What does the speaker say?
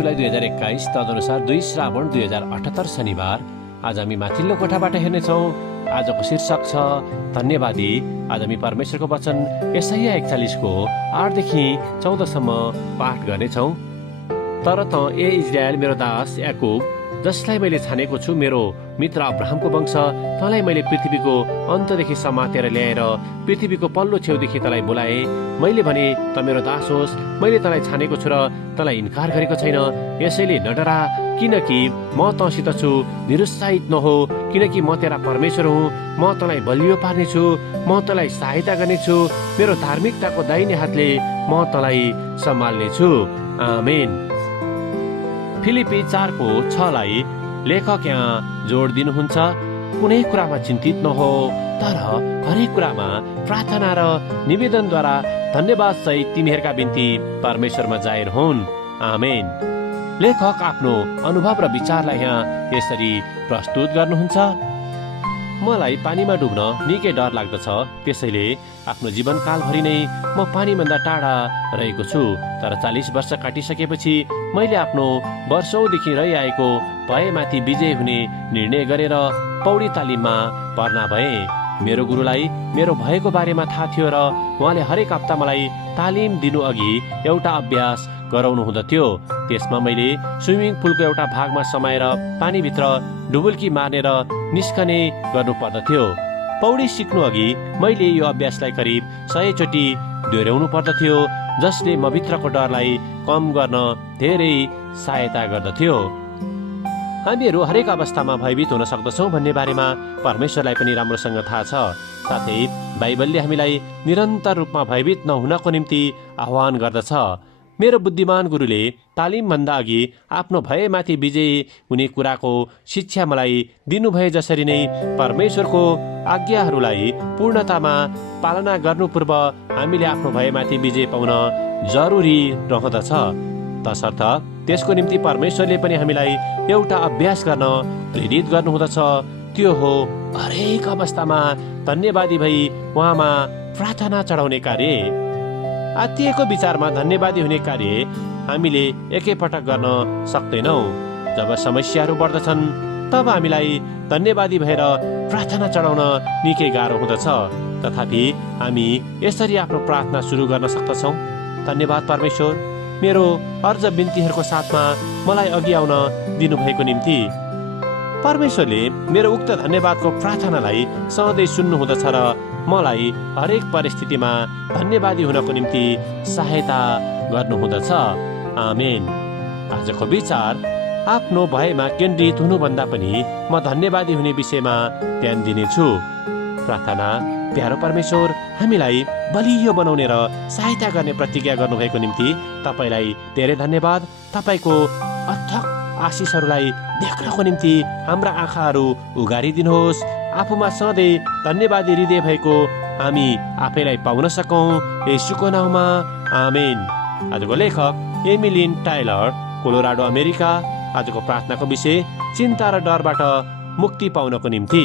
जुलाई 2021 तदनुसार 2 श्रावण 2078 शनिबार। आज हामी माथिल्लो कोठाबाट हेर्नेछौँ। आजको शीर्षक छ धन्यवादी। आज हामी परमेश्वरको वचन यशाया 41 को 8 देखि 14 सम्म पाठ गर्नेछौँ। तर त ए इजरायल मेरो दास याकुब, जसलाई मैले छानेको छु, मेरो मित्र अब्राहमको वंश, तँलाई मैले पृथ्वीको अन्तदेखि समातेर ल्याएर पृथ्वीको पल्लो छेउदेखि तँलाई बोलाए। मैले भने त मेरो दास होस्, मैले तँलाई छानेको छु र तँलाई इन्कार गरेको छैन। यसैले नडरा, किनकि म तँसित छु। निरुत्साहित नहो, किनकि म तेरा परमेश्वर हुँ। म तँलाई बलियो पार्नेछु, म तँलाई सहायता गर्नेछु। मेरो धार्मिकताको दाहिने हातले म तँलाई सम्हाल्नेछु। आमेन। फिलिपी 4:6 लेखक यहाँ जोड दिनुहुन्छ, कुनै कुरामा चिन्तित नहो, तर हरेक कुरामा प्रार्थना र निवेदनद्वारा धन्यवाद सहित तिमीहरूका बिन्ती परमेश्वरमा जाहेर हुन्। आमेन। लेखक आफ्नो अनुभव र विचारलाई यहाँ यसरी प्रस्तुत गर्नुहुन्छ। मलाई पानीमा डुब्न निकै डर लाग्दछ, त्यसैले आफ्नो जीवनकालभरि नै म पानीभन्दा टाढा रहेको छु। तर 40 वर्ष काटिसकेपछि मैले आफ्नो वर्षौंदेखि रहिआएको भयमाथि विजय हुने निर्णय गरेर पौडी तालिममा भर्ना भए। मेरो गुरुलाई मेरो भएको बारेमा थाहा थियो र उहाँले हरेक हप्ता मलाई तालिम दिनु अघि एउटा अभ्यास गराउनु हुँदथ्यो। त्यसमा मैले स्विमिङ पुलको एउटा भागमा समाएर पानीभित्र डुबुल्की मार्ने र निस्कने गर्नु पर्दथ्यो। पौडी सिक्नु अघि मैले यो अभ्यासलाई करिब 100 चोटि दोहोऱ्याउनु पर्दथ्यो, जसले म भित्रको डरलाई कम गर्न धेरै सहायता गर्दथ्यो। हामीहरू हरेक अवस्थामा भयभीत हुन सक्दछौँ भन्ने बारेमा परमेश्वरलाई पनि राम्रोसँग थाहा छ। साथै बाइबलले हामीलाई निरन्तर रूपमा भयभीत नहुनको निम्ति आह्वान गर्दछ। मेरो बुद्धिमान गुरुले तालिमभन्दा अघि आफ्नो भयमाथि विजयी हुने कुराको शिक्षा मलाई दिनुभए जसरी नै परमेश्वरको आज्ञाहरूलाई पूर्णतामा पालना गर्नु पूर्व हामीले आफ्नो भयमाथि विजय पाउन जरुरी रहँदछ। तसर्थ त्यसको निम्ति परमेश्वरले पनि हामीलाई एउटा अभ्यास गर्न प्रेरित गर्नुहुँदछ। त्यो हो हरेक अवस्थामा धन्यवादी भई उहाँमा प्रार्थना चढाउने कार्य। आत्तिएको विचारमा धन्यवादी हुने कार्य हामीले एकैपटक गर्न सक्दैनौँ। जब समस्याहरू बढ्दछन् तब हामीलाई धन्यवादी भएर प्रार्थना चढाउन निकै गाह्रो हुँदछ। तथापि हामी यसरी आफ्नो प्रार्थना सुरु गर्न सक्दछौँ। धन्यवाद परमेश्वर, मेरो अर्ज बिन्तीहरूको साथमा मलाई अघि आउन दिनुभएको निम्ति। परमेश्वरले मेरो उक्त धन्यवादको प्रार्थनालाई सधैँ सुन्नुहुँदछ र मलाई हरेक परिस्थितिमा धन्यवादी हुनको निम्ति सहायता गर्नुहुँदछ। आमेन। आजको विचार, आफ्नो भयमा केन्द्रित हुनुभन्दा पनि म धन्यवादी हुने विषयमा ध्यान दिनेछु। प्रार्थना। प्यारो परमेश्वर, हामीलाई बलियो बनाउने र सहायता गर्ने प्रतिज्ञा गर्नुभएको निम्ति तपाईँलाई धेरै धन्यवाद। तपाईँको अथक आशिषहरूलाई देख्नको निम्ति हाम्रा आँखाहरू उगारिदिनुहोस्। आफूमा सधैँ धन्यवादी हृदय भएको हामी आफैलाई पाउन सकौँ, येशूको नाउँमा। आमेन। आजको लेखक एमिलिन टाइलर, कोलोराडो, अमेरिका। आजको प्रार्थनाको विषय चिन्ता र डरबाट मुक्ति पाउनको निम्ति।